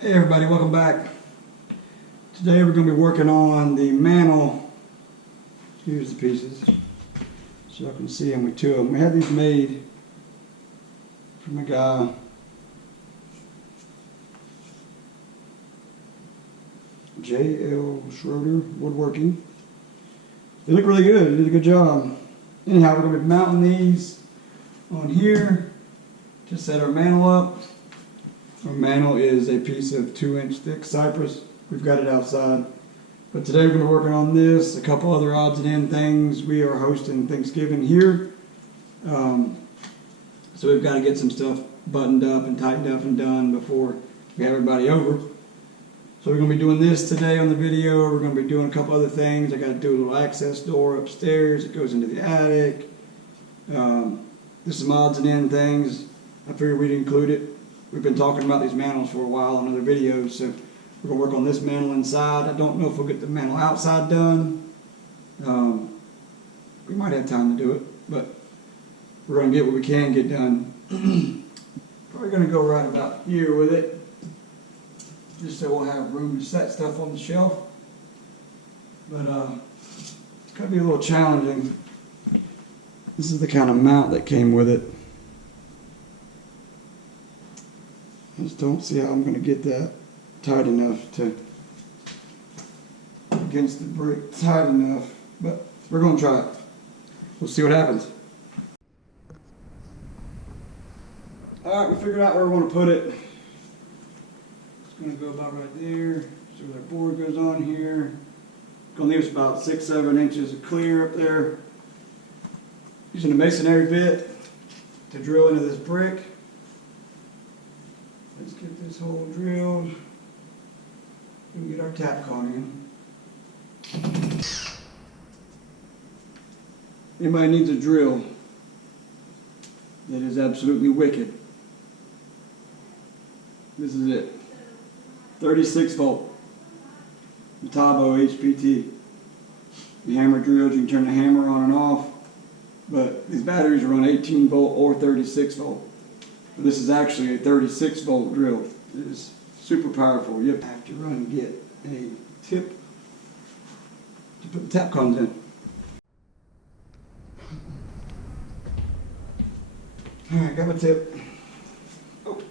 Hey everybody, welcome back. Today we're going to be working on the mantle. Here's the pieces, so you can see them with two of them. We had these made from a guy. J.L. Schroeder Woodworking. They look really good. They did a good job. Anyhow, we're going to be mounting these on here to set our mantle up. Our mantle is a piece of 2-inch thick cypress. We've got it outside. But today we're going to be working on this, a couple other odds and end things. We are hosting Thanksgiving here. So we've got to get some stuff buttoned up and tightened up and done before we have everybody over. So we're going to be doing this today on the video. We're going to be doing a couple other things. I got to do a little access door upstairs. It goes into the attic. There's some odds and end things. I figured we'd include it. We've been talking about these mantles for a while on other videos, so we're going to work on this mantle inside. I don't know if we'll get the mantle outside done. We might have time to do it, but we're going to get what we can get done. Probably going to go right about here with it, just so we'll have room to set stuff on the shelf. But it's going to be a little challenging. This is the kind of mount that came with it. I just don't see how I'm going to get that tight enough to against the brick, tight enough, but we're going to try it. We'll see what happens. Alright, we figured out where we want to put it. It's going to go about right there, so that board goes on here. Going to leave us about 6-7 inches of clear up there. Using a masonry bit to drill into this brick. Let's get this hole drilled and get our tap con in. Anybody needs a drill that is absolutely wicked, this is it. 36 volt metabo HPT. The hammer drills, you can turn the hammer on and off, but these batteries are on 18 volt or 36 volt. This is actually a 36 volt drill. It is super powerful. You have to run and get a tip to put the tap cons in. Alright, got my tip. Oh.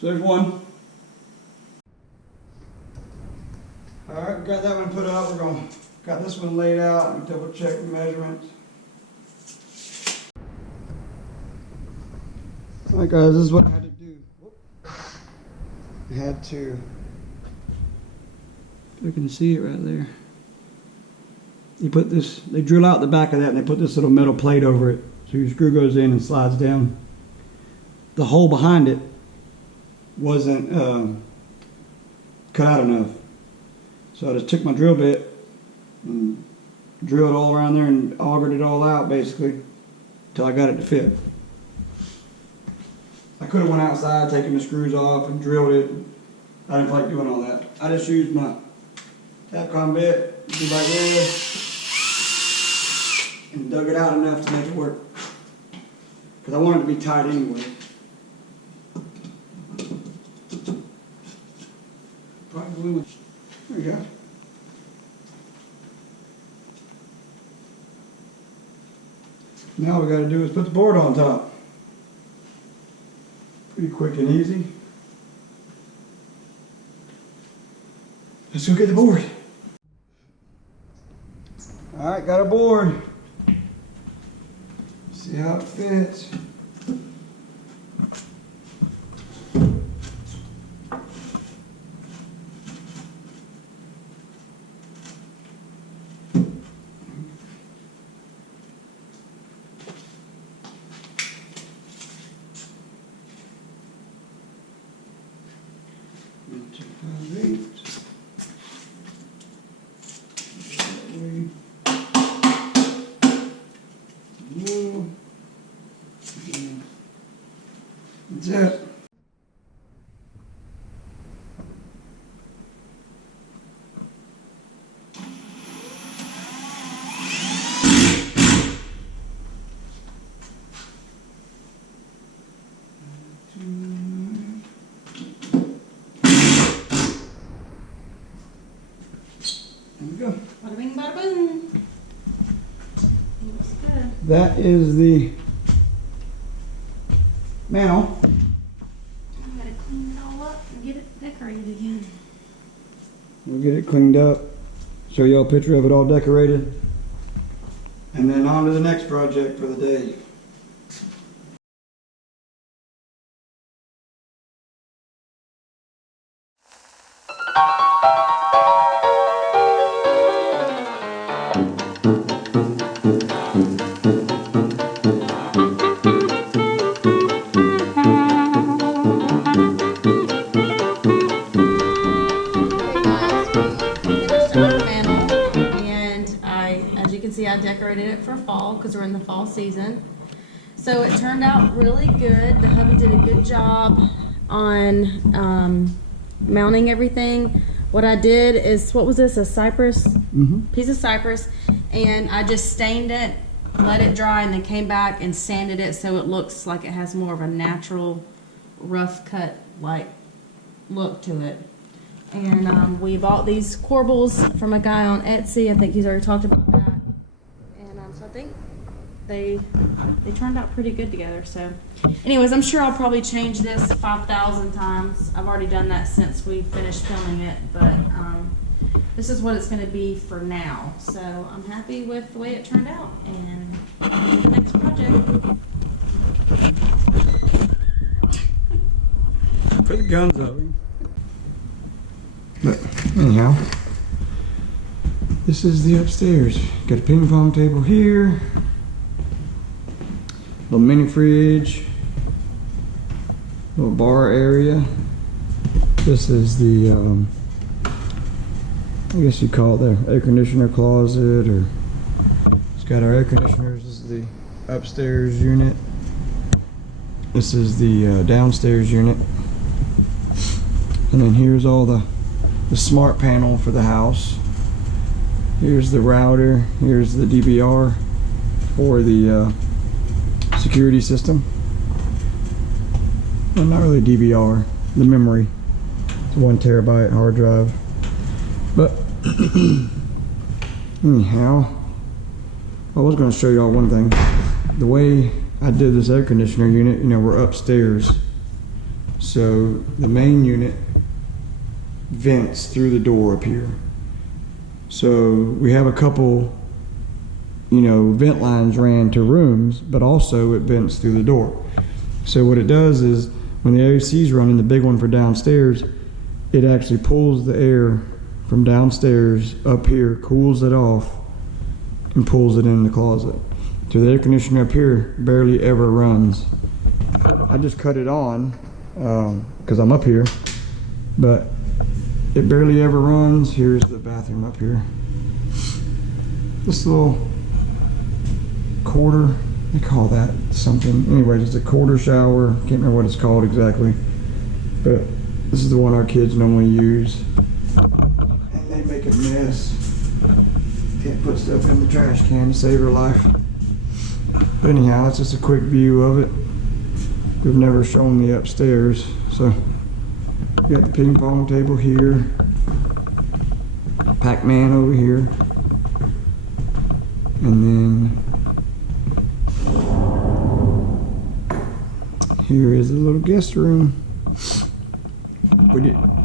So there's one. Alright, we got that one put up. Got this one laid out. Let me double check the measurements. Alright guys, this is what I had to do. I had to, you can see it right there. You put this, they drill out the back of that and they put this little metal plate over it. So your screw goes in and slides down. The hole behind it wasn't cut out enough. So I just took my drill bit and drilled all around there and augered it all out basically until I got it to fit. I could have went outside, taken the screws off and drilled it. I didn't like doing all that. I just used my Tapcon bit, do like this, and dug it out enough to make it work. Because I wanted it to be tight anyway. There we go. Now all we got to do is put the board on top. Pretty quick and easy. Let's go get the board. Alright, got a board. See how it fits. That's it. There we go. Bada bing, bada boom. Looks good. That is the mantle. I gotta clean it all up and get it decorated again. We'll get it cleaned up, show y'all a picture of it all decorated, and then on to the next project for the day. I decorated it for fall because we're in the fall season. So it turned out really good. The hubby did a good job on mounting everything. What I did is, what was this, a cypress? Piece of cypress, and I just stained it, let it dry, and then came back and sanded it so it looks like it has more of a natural rough cut like look to it. And we bought these corbels from a guy on Etsy. I think he's already talked about that. So I think they turned out pretty good together. So anyways, I'm sure I'll probably change this 5,000 times. I've already done that since we finished filming it, but this is what it's going to be for now. So I'm happy with the way it turned out, and on to the next project. Put the guns up. But anyhow, this is the upstairs. Got a ping pong table here, little mini fridge, little bar area. This is the, I guess you call it the air conditioner closet, or it's got our air conditioners. This is the upstairs unit. This is the downstairs unit. And then here's all the smart panel for the house. Here's the router, here's the DVR for the security system. Well, not really DVR, the memory. It's a 1 terabyte hard drive. But anyhow, I was going to show y'all one thing. The way I did this air conditioner unit, you know, we're upstairs. So the main unit vents through the door up here. So we have a couple, you know, vent lines ran to rooms, but also it vents through the door. So what it does is, when the AC is running, the big one for downstairs, it actually pulls the air from downstairs up here, cools it off, and pulls it in the closet. So the air conditioner up here barely ever runs. I just cut it on because I'm up here, but it barely ever runs. Here's the bathroom up here. This little quarter, they call that something. Anyways, it's a quarter shower. Can't remember what it's called exactly. But this is the one our kids normally use. And they make a mess. Can't put stuff in the trash can to save her life. But anyhow, it's just a quick view of it. We've never shown the upstairs, so we got the ping pong table here, Pac-Man over here, and then here is a little guest room.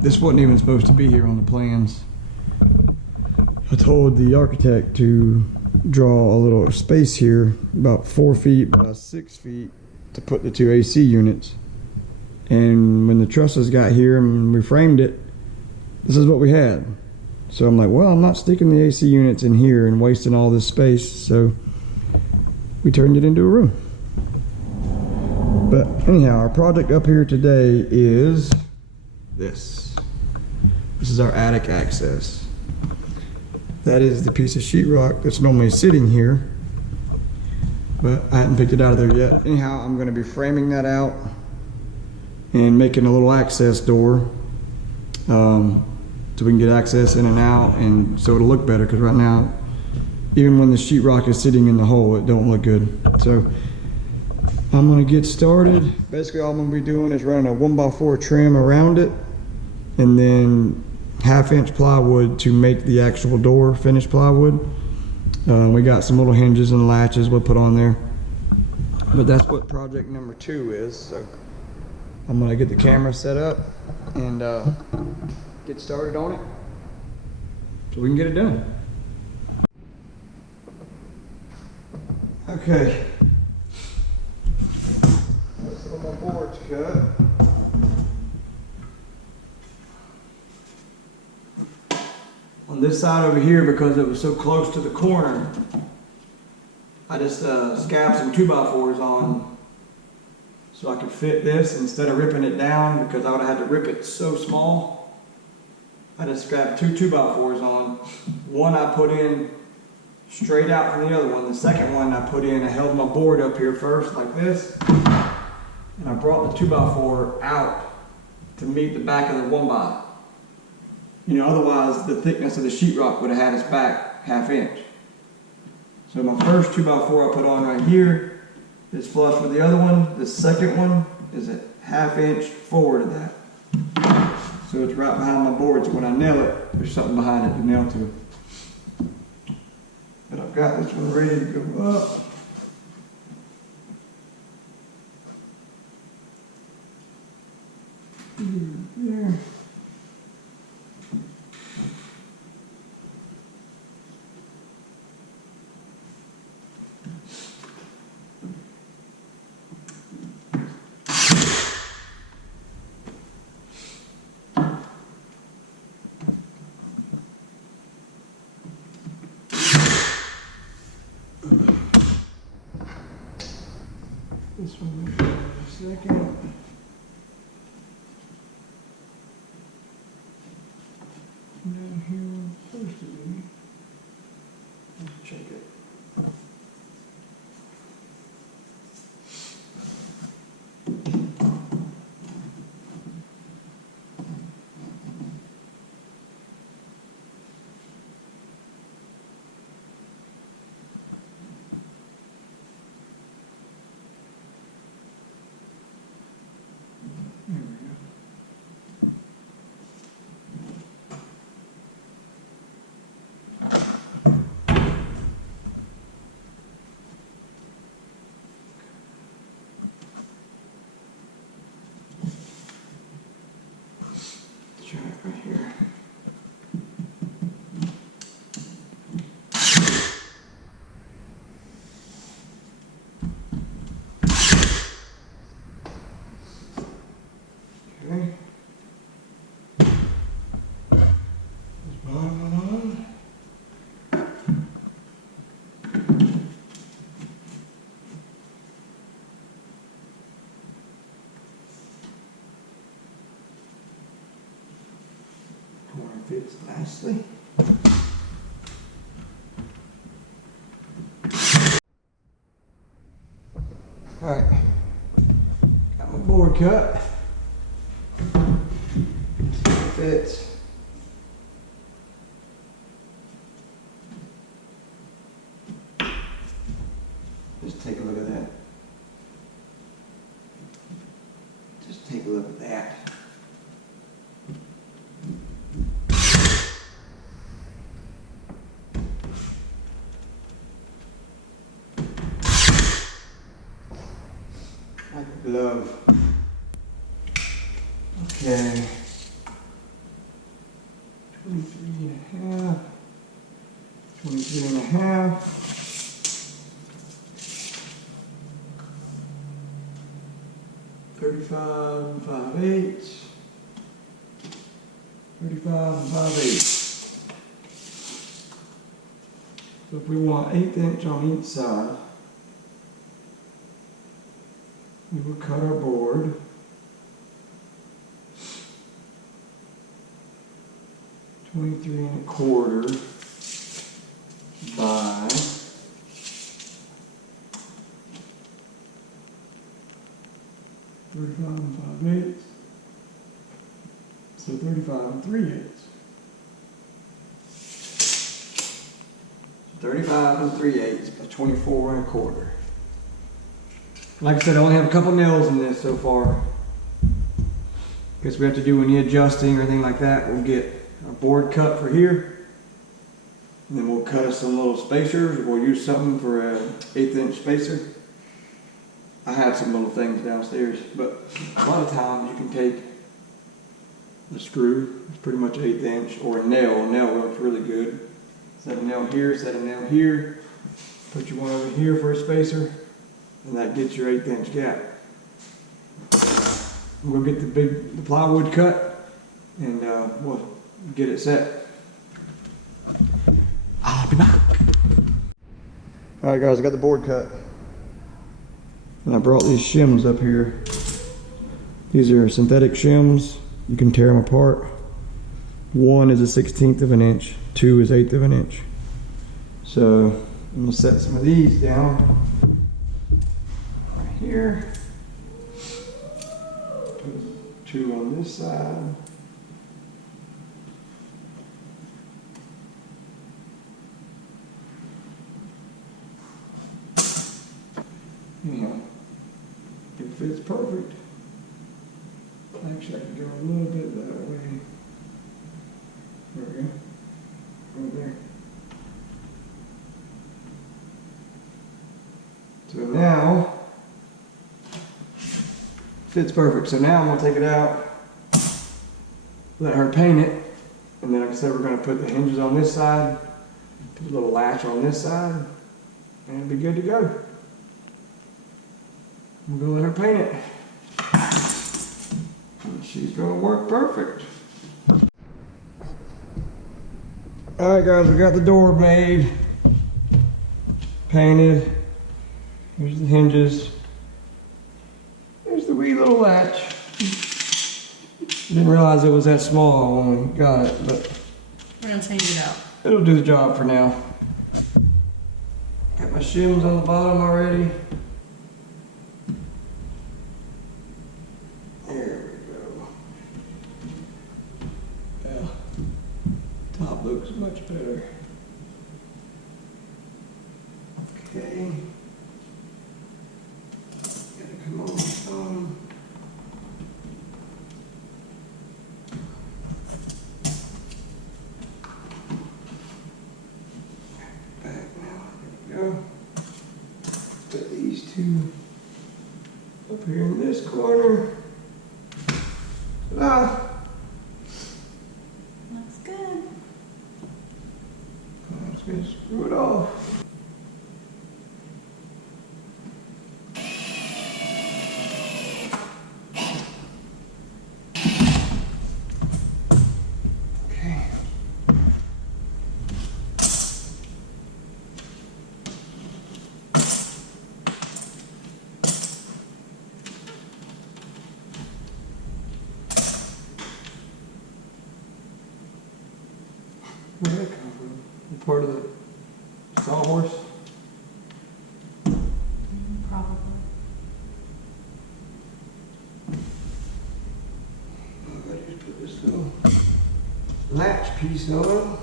This wasn't even supposed to be here on the plans. I told the architect to draw a little space here, about 4 feet by 6 feet, to put the 2 AC units. And when the trusses got here and we framed it, this is what we had. So I'm like, well, I'm not sticking the AC units in here and wasting all this space, so we turned it into a room. But anyhow, our project up here today is this. This is our attic access. That is the piece of sheetrock that's normally sitting here, but I haven't picked it out of there yet. Anyhow, I'm going to be framing that out and making a little access door, so we can get access in and out, and so it'll look better, because right now, even when the sheetrock is sitting in the hole, it don't look good. So I'm gonna get started. Basically all I'm gonna be doing is running a 1x4 trim around it, and then 1/2 inch plywood to make the actual door, finished plywood. We got some little hinges and latches we'll put on there. But that's what project number 2 is. So I'm gonna get the camera set up and get started on it so we can get it done. Okay. That's all my boards cut. On this side over here, because it was so close to the corner, I just scabbed some 2x4s on so I could fit this instead of ripping it down, because I would have had to rip it so small. I just grabbed 2 2x4s on. One I put in straight out from the other one. The second one I put in, I held my board up here first like this, and I brought the 2x4 out to meet the back of the 1x. You know, otherwise the thickness of the sheetrock would have had us back 1/2 inch. So my first 2x4 I put on right here is flush with the other one. The second one is a 1/2 inch forward of that. So it's right behind my board, so when I nail it, there's something behind it to nail to. But I've got this one ready to go up. There. This one will be in a second. Down here where it's supposed to be. Let's check it. There we go. Let's try it right here. Okay. This bottom one on. Corner fits nicely. All right, got my board cut. Fits. Just take a look at that. Just take a look at that. Like a glove. Okay. 23.5. 23.5. 35 and 5/8. 35 and 5/8. So if we want 1/8 inch on each side, we will cut our board. 23 1/4 by 5/8. 35 and 5/8. So 35 and 3/8. 35 and 3/8 by 24 and a quarter. Like I said, I only have a couple nails in this so far. Guess we have to do any adjusting or anything like that. We'll get a board cut for here. And then we'll cut us some little spacers. We'll use something for an 1/8 inch spacer. I have some little things downstairs, but a lot of times you can take the screw, it's pretty much 1/8 inch, or a nail. A nail works really good. Set a nail here, set a nail here. Put your one over here for a spacer, and that gets your 1/8 inch gap. We'll get the plywood cut, and we'll get it set. I'll be back. All right, guys, I got the board cut. And I brought these shims up here. These are synthetic shims. You can tear them apart. 1 is a 1/16 of an inch. 2 is 1/8 of an inch. So I'm gonna set some of these down right here. Put 2 on this side. Yeah. It fits perfect. Actually, I can go a little bit that way. There we go. Right there. So now, fits perfect. So now I'm going to take it out, let her paint it, and then like I said, we're going to put the hinges on this side, put a little latch on this side, and it'll be good to go. I'm going to let her paint it. And she's going to work perfect. Alright guys, we got the door made, painted. Here's the hinges. There's the wee little latch. Didn't realize it was that small when we got it, but We're gonna change it out. it'll do the job for now. Got my shims on the bottom already. There we go. Yeah, top looks much better. Okay. Gotta come on some. Back now. There we go. Put these two up here in this corner. Ta-da! Looks good. I'm just gonna screw it off. Okay. Where'd that come from? Part of the sawhorse? Probably. I just put this little latch piece on,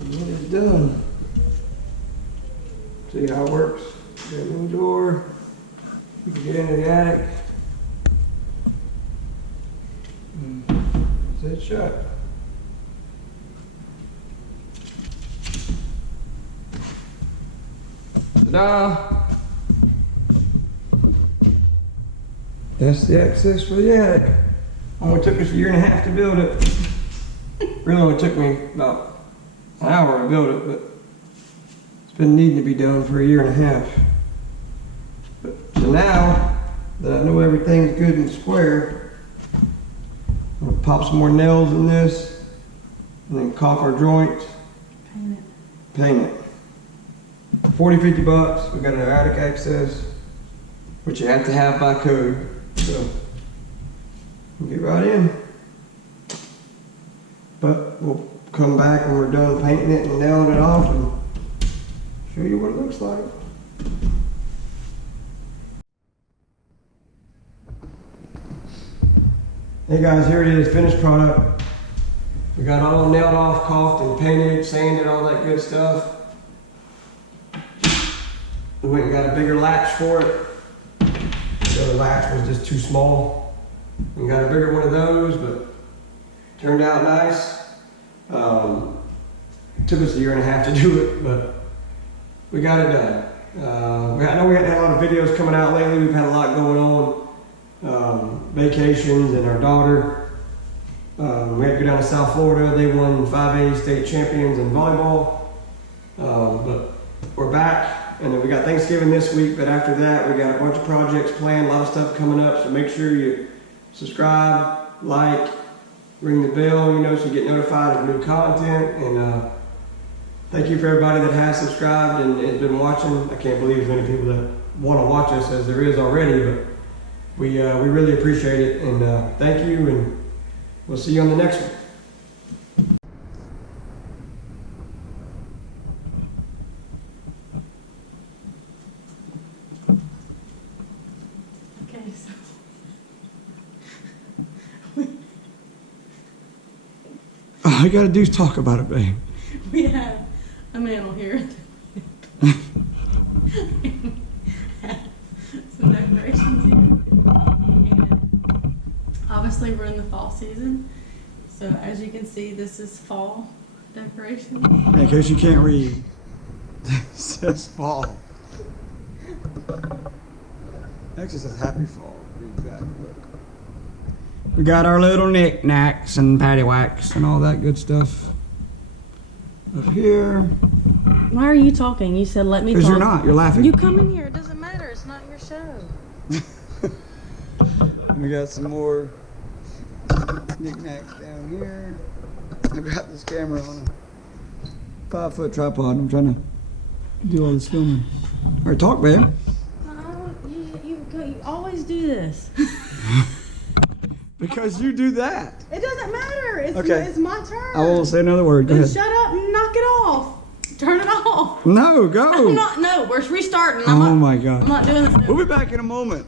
and it is done. See how it works? Got a little door. You can get into the attic. And that's it shut. Ta-da! That's the access for the attic. Only took us 1.5 years to build it. Really only took me about an hour to build it, but it's been needing to be done for 1.5 years. But so now that I know everything's good and square, I'm gonna pop some more nails in this, and then caulk our joints, Paint it. paint it. 40-50 bucks. We got an attic access, which you have to have by code. So we'll get right in. But we'll come back when we're done painting it and nailing it off and show you what it looks like. Hey guys, here it is, finished product. We got it all nailed off, caulked and painted, sanded, all that good stuff. We went and got a bigger latch for it. The other latch was just too small. We got a bigger one of those, but turned out nice. It took us 1.5 years to do it, but we got it done. I know we had a lot of videos coming out lately. We've had a lot going on. Vacations and our daughter. We had to go down to South Florida. They won 5A state champions in volleyball. But we're back, and then we got Thanksgiving this week, but after that we got a bunch of projects planned, a lot of stuff coming up, so make sure you subscribe, like, ring the bell, you know, so you get notified of new content. And thank you for everybody that has subscribed and has been watching. I can't believe as many people that want to watch us as there is already, but we really appreciate it, and thank you, and we'll see you on the next one. Okay, so All you gotta do is talk about it, babe. we have a mantle here. Some decorations here. And obviously we're in the fall season. So as you can see, this is fall decorations. In case you can't read, it says fall. Actually says happy fall. Read back, look. We got our little knickknacks and paddywhacks and all that good stuff up here. Why are you talking? You said let me talk. Because you're not, you're laughing. You come in here, it doesn't matter, it's not your show. We got some more knickknacks down here. I've got this camera on a 5-foot tripod. I'm trying to do all this filming. All right, talk, babe. You always do this. Because you do that. It doesn't matter. It's, Okay. it's my turn. I won't say another word. Go Then ahead. shut up and knock it off. Turn it off. No, go. I'm not. No, we're restarting. Oh my God. I'm not doing this. We'll be back in a moment.